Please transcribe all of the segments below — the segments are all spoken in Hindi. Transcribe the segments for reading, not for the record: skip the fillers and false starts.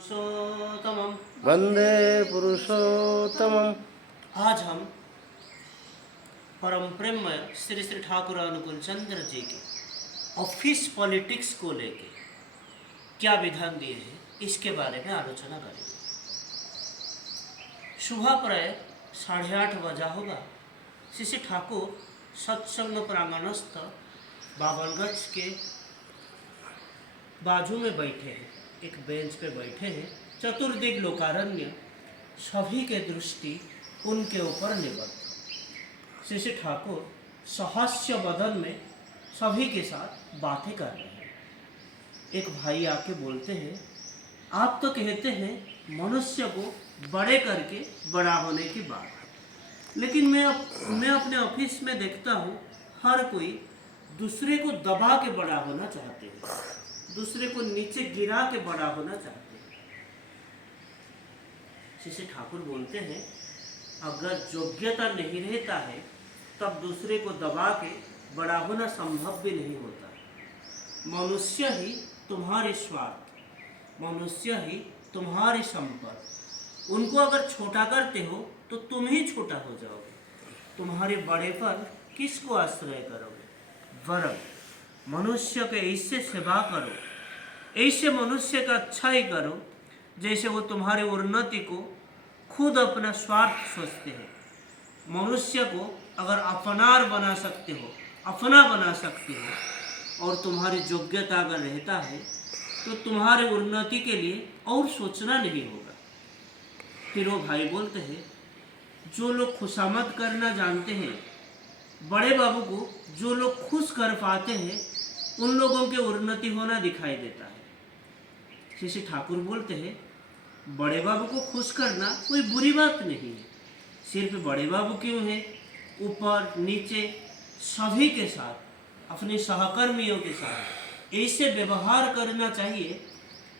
पुरुषोत्तमम्। वंदे पुरुषोत्तमम्। आज हम परम प्रेममय श्री श्री ठाकुर अनुकूल चंद्र जी के ऑफिस पॉलिटिक्स को लेके क्या विधान दिए हैं इसके बारे में आलोचना करेंगे। सुबह प्राय 8:30 बजा होगा। श्री श्री ठाकुर सत्संग प्रांगणस्थ बाबरगंज के बाजू में बैठे हैं, एक बेंच पे बैठे हैं। चतुर्दिग लोकारण्य सभी के दृष्टि उनके ऊपर निबद्ध। श्री श्री ठाकुर सहास्य बदन में सभी के साथ बातें कर रहे हैं। एक भाई आके बोलते हैं, आप तो कहते हैं मनुष्य को बड़े करके बड़ा होने की बात, लेकिन मैं अपने ऑफिस में देखता हूँ हर कोई दूसरे को दबा के बड़ा होना चाहते हैं, दूसरे को नीचे गिरा के बड़ा होना चाहते हैं। श्री ठाकुर बोलते हैं, अगर योग्यता नहीं रहता है तब दूसरे को दबा के बड़ा होना संभव भी नहीं होता। मनुष्य ही तुम्हारी स्वार्थ, मनुष्य ही तुम्हारी संपत्ति। उनको अगर छोटा करते हो तो तुम ही छोटा हो जाओगे। तुम्हारे बड़ेपन किसको आश्रय करोगे? वरम मनुष्य के ऐसे सेवा करो, ऐसे मनुष्य का अच्छाई करो जैसे वो तुम्हारी उन्नति को खुद अपना स्वार्थ सोचते हैं। मनुष्य को अगर अपनार बना सकते हो, अपना बना सकते हो, और तुम्हारी योग्यता अगर रहता है तो तुम्हारे उन्नति के लिए और सोचना नहीं होगा। फिर वो भाई बोलते हैं, जो लोग खुशामद करना जानते हैं, बड़े बाबू को जो लोग खुश कर पाते हैं, उन लोगों के उन्नति होना दिखाई देता है। श्री ठाकुर बोलते हैं, बड़े बाबू को खुश करना कोई बुरी बात नहीं है। सिर्फ बड़े बाबू क्यों है, ऊपर नीचे सभी के साथ, अपने सहकर्मियों के साथ ऐसे व्यवहार करना चाहिए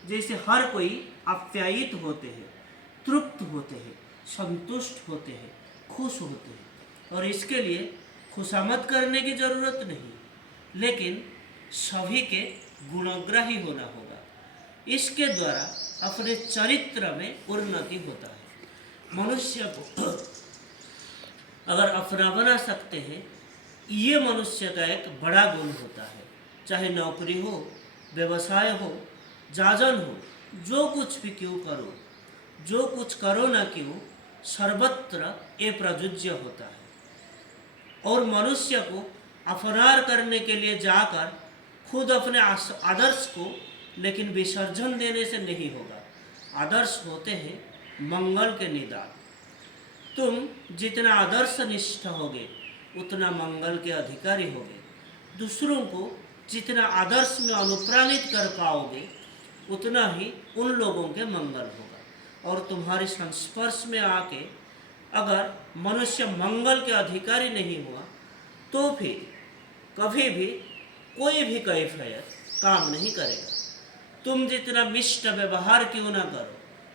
जैसे हर कोई आप्यायित होते हैं, तृप्त होते हैं, संतुष्ट होते हैं, खुश होते हैं। और इसके लिए खुशामद करने की जरूरत नहीं, लेकिन सभी के गुणग्राही होना होगा। इसके द्वारा अपने चरित्र में उन्नति होता है। मनुष्य को अगर अपना बना सकते हैं, ये मनुष्य का एक बड़ा गुण होता है। चाहे नौकरी हो, व्यवसाय हो, जाजन हो, जो कुछ भी क्यों करो, जो कुछ करो ना क्यों, सर्वत्र ये प्रयुज्य होता है। और मनुष्य को अपनार करने के लिए जाकर खुद अपने आदर्श को लेकिन विसर्जन देने से नहीं होगा। आदर्श होते हैं मंगल के निदान। तुम जितना आदर्श निष्ठ होगे उतना मंगल के अधिकारी होगे। दूसरों को जितना आदर्श में अनुप्राणित कर पाओगे उतना ही उन लोगों के मंगल होगा। और तुम्हारे संस्पर्श में आके अगर मनुष्य मंगल के अधिकारी नहीं हुआ तो फिर कभी भी कोई भी कैफियत काम नहीं करेगा। तुम जितना मिष्ट व्यवहार क्यों ना करो,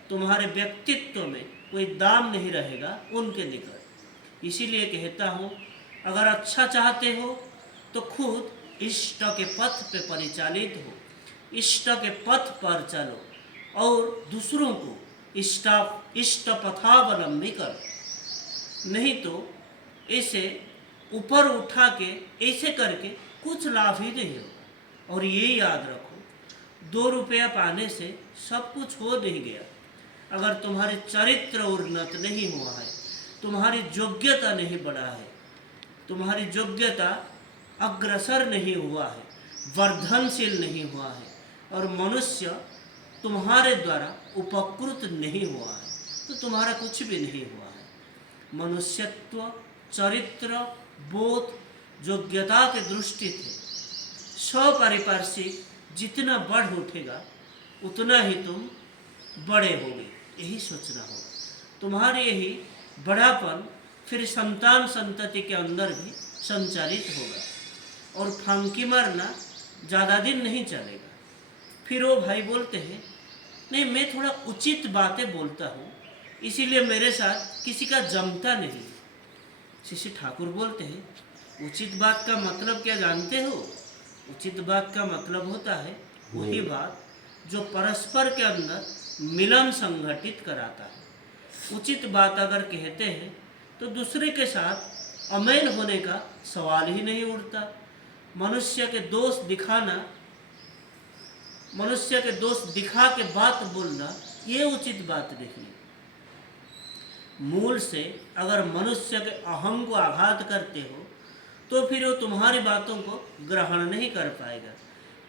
तुम्हारे व्यक्तित्व में कोई दाम नहीं रहेगा उनके निकट। इसीलिए कहता हूँ, अगर अच्छा चाहते हो तो खुद इष्ट के पथ पे परिचालित हो, इष्ट के पथ पर चलो और दूसरों को इष्ट पथावलंबी करो। नहीं तो इसे ऊपर उठा के ऐसे करके कुछ लाभ ही नहीं होगा। और ये याद रखो, 2 रुपया पाने से सब कुछ हो नहीं गया। अगर तुम्हारे चरित्र उन्नत नहीं हुआ है, तुम्हारी योग्यता नहीं बढ़ा है, तुम्हारी योग्यता अग्रसर नहीं हुआ है, वर्धनशील नहीं हुआ है, और मनुष्य तुम्हारे द्वारा उपकृत नहीं हुआ है, तो तुम्हारा कुछ भी नहीं हुआ है। मनुष्यत्व, चरित्र, बोध, योग्यता के दृष्टि से स्वपारिपार्श्विक जितना बढ़ उठेगा उतना ही तुम बड़े होगे। यही सोचना होगा। तुम्हारे यही बड़ापन फिर संतान संतति के अंदर भी संचारित होगा और फांकी मारना ज़्यादा दिन नहीं चलेगा। फिर वो भाई बोलते हैं, नहीं मैं थोड़ा उचित बातें बोलता हूँ, इसीलिए मेरे साथ किसी का जमता नहीं। श्री ठाकुर बोलते हैं, उचित बात का मतलब क्या जानते हो? उचित बात का मतलब होता है वही बात जो परस्पर के अंदर मिलन संगठित कराता है। उचित बात अगर कहते हैं तो दूसरे के साथ अमेल होने का सवाल ही नहीं उठता। मनुष्य के दोष दिखा के बात बोलना ये उचित बात नहीं। मूल से अगर मनुष्य के अहम को आघात करते हो तो फिर वो तुम्हारी बातों को ग्रहण नहीं कर पाएगा।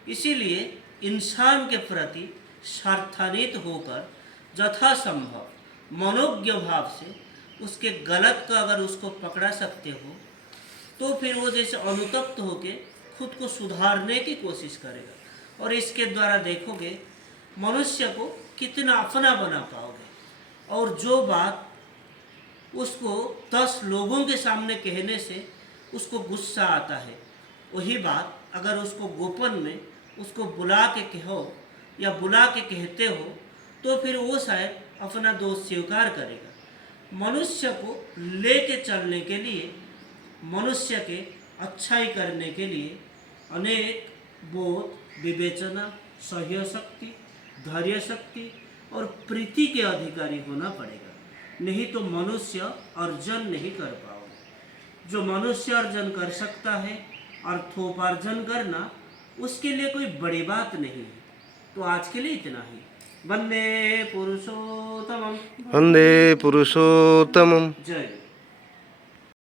इसीलिए इंसान के प्रति स्वार्थान्वित होकर यथासंभव मनोज्ञ भाव से उसके गलत का अगर उसको पकड़ा सकते हो तो फिर वो जैसे अनुतप्त होके खुद को सुधारने की कोशिश करेगा और इसके द्वारा देखोगे मनुष्य को कितना अपना बना पाओगे। और जो बात उसको 10 लोगों के सामने कहने से उसको गुस्सा आता है, वही बात अगर उसको गोपन में उसको बुला के कहो या बुला के कहते हो तो फिर वो शायद अपना दोष स्वीकार करेगा। मनुष्य को लेके चलने के लिए, मनुष्य के अच्छाई करने के लिए अनेक बोध, विवेचना, सहय शक्ति, धैर्य शक्ति और प्रीति के अधिकारी होना पड़ेगा, नहीं तो मनुष्य अर्जन नहीं कर पाओगे। जो मनुष्य अर्जन कर सकता है, अर्थोपार्जन करना उसके लिए कोई बड़ी बात नहीं है। तो आज के लिए इतना ही। वंदे पुरुषोत्तमम्। वन्दे पुरुषोत्तमम्। जय।